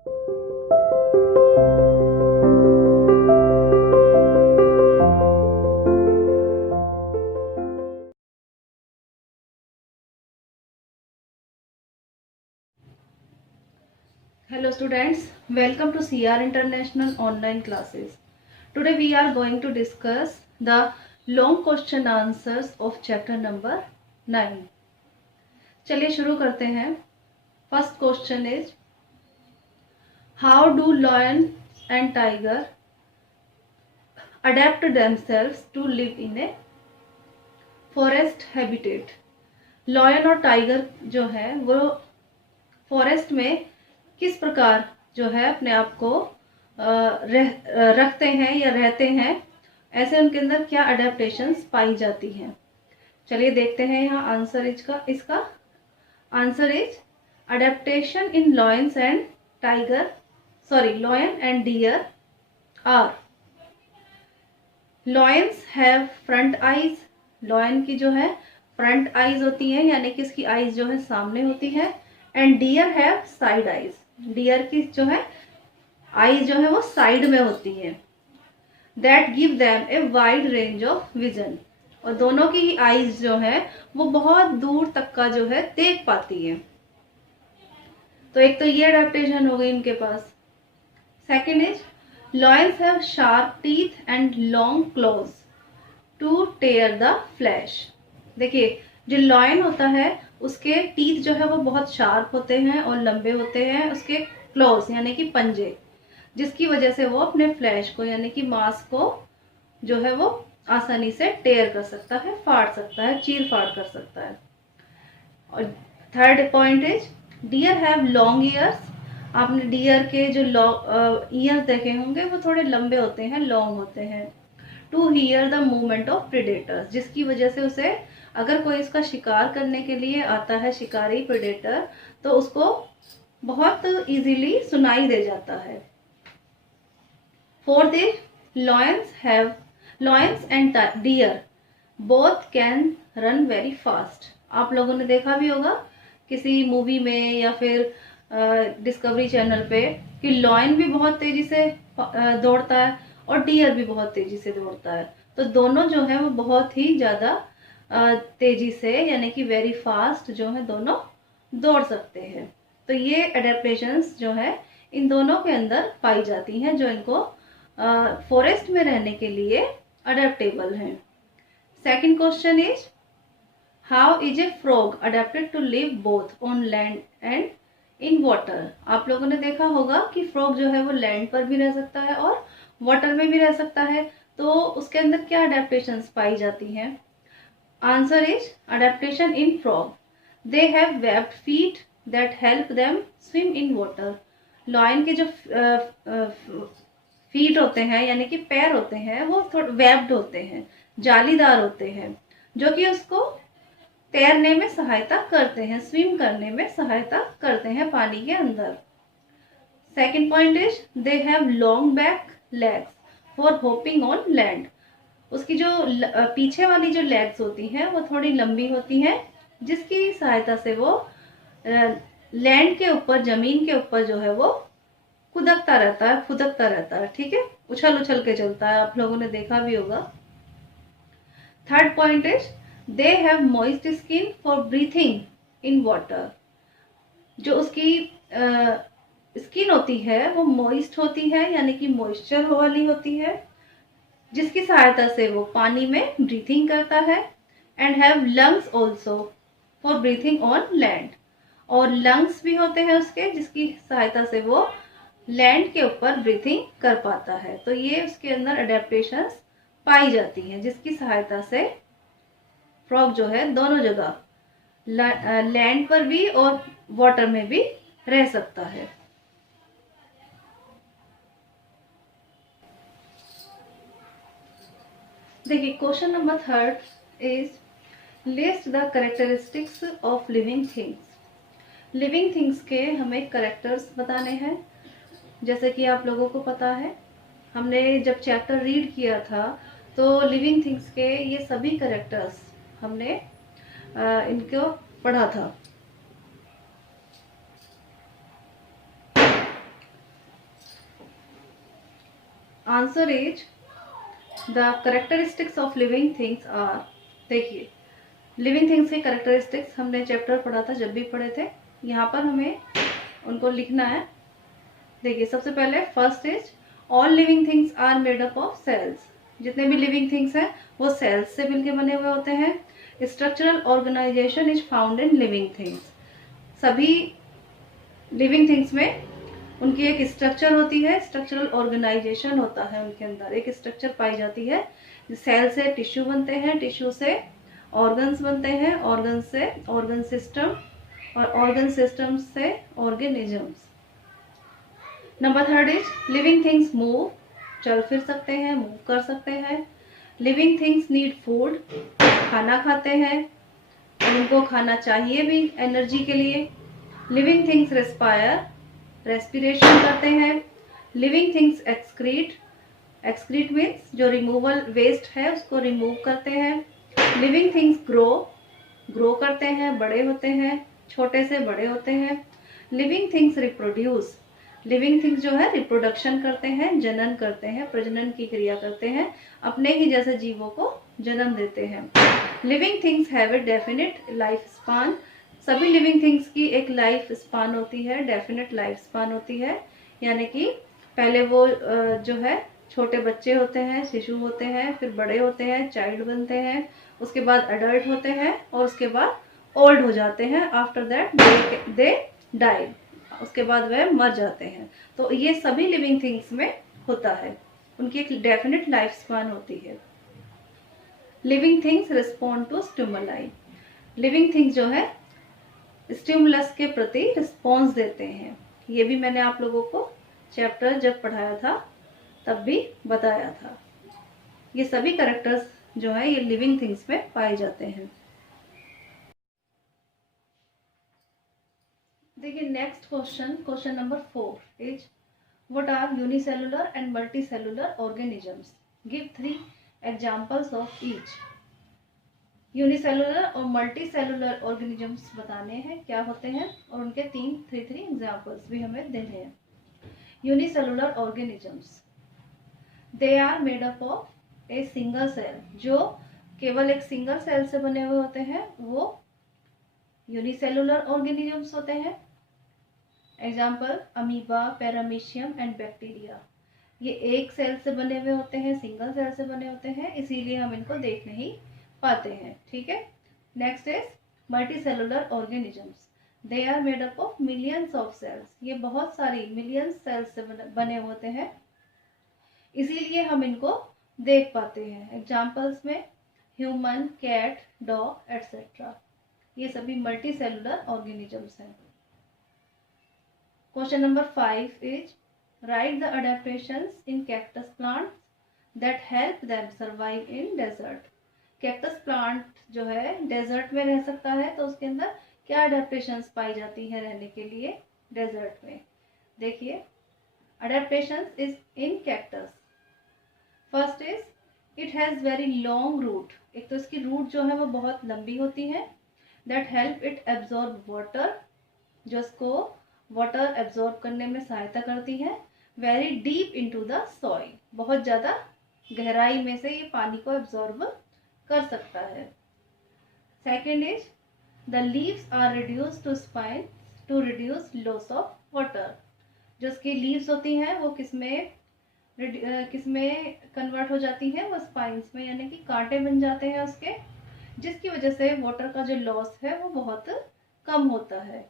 Hello students, welcome to CR International online classes. Today we are going to discuss the long question answers of chapter number 9. चलिए शुरू करते हैं. First question is, how do lion and tiger adapt themselves to live in a forest habitat? Lion और tiger जो है वो forest में किस प्रकार जो है अपने आप को रखते हैं या रहते हैं, ऐसे उनके अंदर क्या अडेप्टेशंस पाई जाती हैं. चलिए देखते हैं यहाँ आंसर इसका answer is adaptation in lions and lion and deer are. Lions have front eyes. Lion की जो है फ्रंट आईज होती है, यानी कि इसकी आईज जो है सामने होती है. And deer have side eyes. Deer की जो है आईज जो है वो साइड में होती है. That give them a wide range of vision. और दोनों की आईज जो है वो बहुत दूर तक का जो है देख पाती है. तो एक तो ये अडेप्टेशन हो गई इनके पास. Second is, lions have sharp teeth and long claws to tear the flesh. देखिए, जो लॉयन होता है उसके टीथ जो है वो बहुत शार्प होते हैं और लंबे होते हैं. उसके क्लॉज यानी कि पंजे, जिसकी वजह से वो अपने फ्लैश को यानी कि मांस को जो है वो आसानी से टेयर कर सकता है, फाड़ सकता है, चीर फाड़ कर सकता है. और third point is, deer have long ears. आपने डियर के जो ईयर्स देखे होंगे वो थोड़े लंबे होते हैं, लॉन्ग होते हैं. To hear the movement of predators, जिसकी वजह से उसे अगर कोई इसका शिकार करने के लिए आता है, शिकारी प्रेडेटर, तो उसको बहुत इजीली सुनाई दे जाता है. Fourth is, lions and deer both can run very fast. आप लोगों ने देखा भी होगा किसी मूवी में या फिर डिस्कवरी चैनल पे कि लॉयन भी बहुत तेजी से दौड़ता है और डियर भी बहुत तेजी से दौड़ता है. तो दोनों जो है वो बहुत ही ज्यादा तेजी से यानी कि वेरी फास्ट जो है दोनों दौड़ सकते हैं. तो ये अडेप्टेशंस जो है इन दोनों के अंदर पाई जाती हैं, जो इनको फॉरेस्ट में रहने के लिए अडेप्टेबल हैं. Second question is, how is a frog adapted to live both on land and in water. आप लोगों ने देखा होगा कि फ्रॉग जो है वो लैंड पर भी रह सकता है और वाटर में भी रह सकता है. तो उसके अंदर क्या अडेप्टेशंस पाई जाती हैं? Answer is adaptation in frog. They have webbed feet that help them swim in water. Lion के जो फीट होते हैं यानी कि पैर होते हैं वो थोड़े वेब्ड होते हैं, जालीदार होते हैं, जो कि उसको तैरने में सहायता करते हैं, स्विम करने में सहायता करते हैं पानी के अंदर. Second point is, they have long back legs for hopping on land. उसकी जो पीछे वाली जो लेग्स होती हैं वो थोड़ी लंबी होती हैं, जिसकी सहायता से वो लैंड के ऊपर, जमीन के ऊपर जो है वो फुदकता रहता है. ठीक है, उछल उछल के चलता है. आप लोगों ने देखा भी होगा. Third point is, they have moist skin for breathing in water. जो उसकी स्किन होती है वो मॉइस्ट होती है यानी कि मॉइस्चर वाली होती है, जिसकी सहायता से वो पानी में ब्रीथिंग करता है. And have lungs also for breathing on land. और लंग्स भी होते हैं उसके, जिसकी सहायता से वो लैंड के ऊपर ब्रीथिंग कर पाता है. तो ये उसके अंदर अडेप्टेशंस पाई जाती हैं, जिसकी सहायता से फ्रॉग जो है दोनों जगह लैंड पर भी और वाटर में भी रह सकता है. देखिए, question number third is, list the characteristics of living things. Living things के हमें कैरेक्टर्स बताने हैं. जैसे कि आप लोगों को पता है, हमने जब चैप्टर रीड किया था तो लिविंग थिंग्स के ये सभी कैरेक्टर्स हमने इनको पढ़ा था. Answer is the characteristics of living things are. देखिए, लिविंग थिंग्स के करेक्टरिस्टिक्स हमने चैप्टर पढ़ा था, जब भी पढ़े थे। यहाँ पर हमें उनको लिखना है। देखिए, सबसे पहले first is all living things are made up of cells. जितने भी लिविंग थिंग्स हैं वो सेल्स से मिलकर बने हुए होते हैं। Structural organisation is found in living things. सभी लिविंग थिंग्स में उनकी एक स्ट्रक्चर होती है, स्ट्रक्चरल ऑर्गेनाइजेशन होता है, उनके अंदर एक स्ट्रक्चर पाई जाती है। सेल से टिश्यू बनते हैं, टिश्यू से ऑर्गन्स बनते हैं, ऑर्गन से ऑर्गन सिस्टम, और ऑर्गन सिस्टम से organisms. Number third is living things move. चल फिर सकते हैं, मूव कर सकते हैं। Living things need food. खाना खाते हैं और उनको खाना चाहिए भी एनर्जी के लिए। Living things respire. रेस्पिरेशन करते हैं। Living things excrete. Excrete means जो रिमूवल वेस्ट है उसको रिमूव करते हैं। Living things grow. ग्रो करते हैं, बड़े होते हैं, छोटे से बड़े होते हैं। Living things reproduce. Living things जो है रिप्रोडक्शन करते हैं, जनन करते हैं, प्रजनन की क्रिया करते हैं, अपने ही जैसे जीवों को जन्म देते हैं। Living things have a definite life span. सभी लिविंग थिंग्स की एक लाइफ स्पान होती है, डेफिनेट लाइफ स्पान होती है। यानी कि पहले वो जो है छोटे बच्चे होते हैं, शिशु होते हैं, फिर बड़े होते हैं, चाइल्ड बनते हैं, उसके बाद अडल्ट होते हैं और उसके बाद ओल्ड हो जाते हैं। After that they die. उसके बाद वह मर जाते हैं। तो ये सभी लिविंग थिंग्स में होता है, उनकी एक डेफिनेट लाइफ स्पान होती है। Living things respond to stimuli. Living things जो है स्टिमुलस के प्रति रिस्पॉन्स देते हैं। ये भी मैंने आप लोगों को चैप्टर जब पढ़ाया था तब भी बताया था। ये सभी कैरेक्टर्स जो है ये लिविंग थिंग्स में पाए जाते हैं। देखिए, next question, question number 4 is what are unicellular and multicellular organisms. Give 3 examples of each. Unicellular और मल्टीसेलुलर ऑर्गेनिजम्स बताने हैं क्या होते हैं और उनके 3 एग्जांपल्स भी हमें देने हैं। Unicellular organisms, they are made up of a single cell. जो केवल एक सिंगल सेल से बने हुए होते हैं वो यूनिसेलुलर ऑर्गेनिजम्स होते हैं। Example amoeba, paramecium and bacteria. ये एक सेल से बने हुए होते हैं, सिंगल सेल से बने होते हैं, इसीलिए हम इनको देख नहीं पाते हैं। ठीक है। Next is multicellular organisms, they are made up of millions of cells. ये बहुत सारी मिलियंस सेल्स से बने होते हैं, इसीलिए हम इनको देख पाते हैं। एग्जाम्पल्स में ह्यूमन, कैट, डॉग एटसेट्रा, ये सभी मल्टीसेलुलर ऑर्गेनिजम्स हैं। Question number 5 is write the adaptations in cactus plants that help them survive in desert. Cactus plant जो है डेजर्ट में रह सकता है, तो उसके अंदर क्या अडेप्टेशंस पाई जाती हैं रहने के लिए डेजर्ट में। देखिए, adaptations is in cactus. First is it has very long route. एक तो इसकी रूट जो है वो बहुत लंबी होती है। That help it absorb water, जो इसको वाटर एब्जॉर्ब करने में सहायता करती है। Very deep into the soil, बहुत ज्यादा गहराई में से ये पानी को एब्जॉर्ब कर सकता है। Second is the leaves are reduce to spine to reduce loss of water. जो इसकी लीव्स होती हैं वो किसमें कन्वर्ट हो जाती है, वो स्पाइन्स में, यानी कि कांटे बन जाते हैं उसके, जिसकी वजह से वाटर का जो लॉस है वो बहुत कम होता है।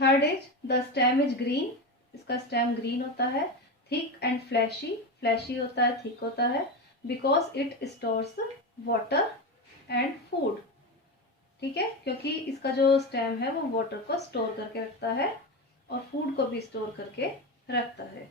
Third is the stem is green. इसका स्टेम ग्रीन होता है। थिक एंड फ्लैशी, फ्लैशी होता है, थिक होता है, because it stores water and food. ठीक है, क्योंकि इसका जो स्टेम है वो वाटर को स्टोर करके रखता है और फूड को भी स्टोर करके रखता है।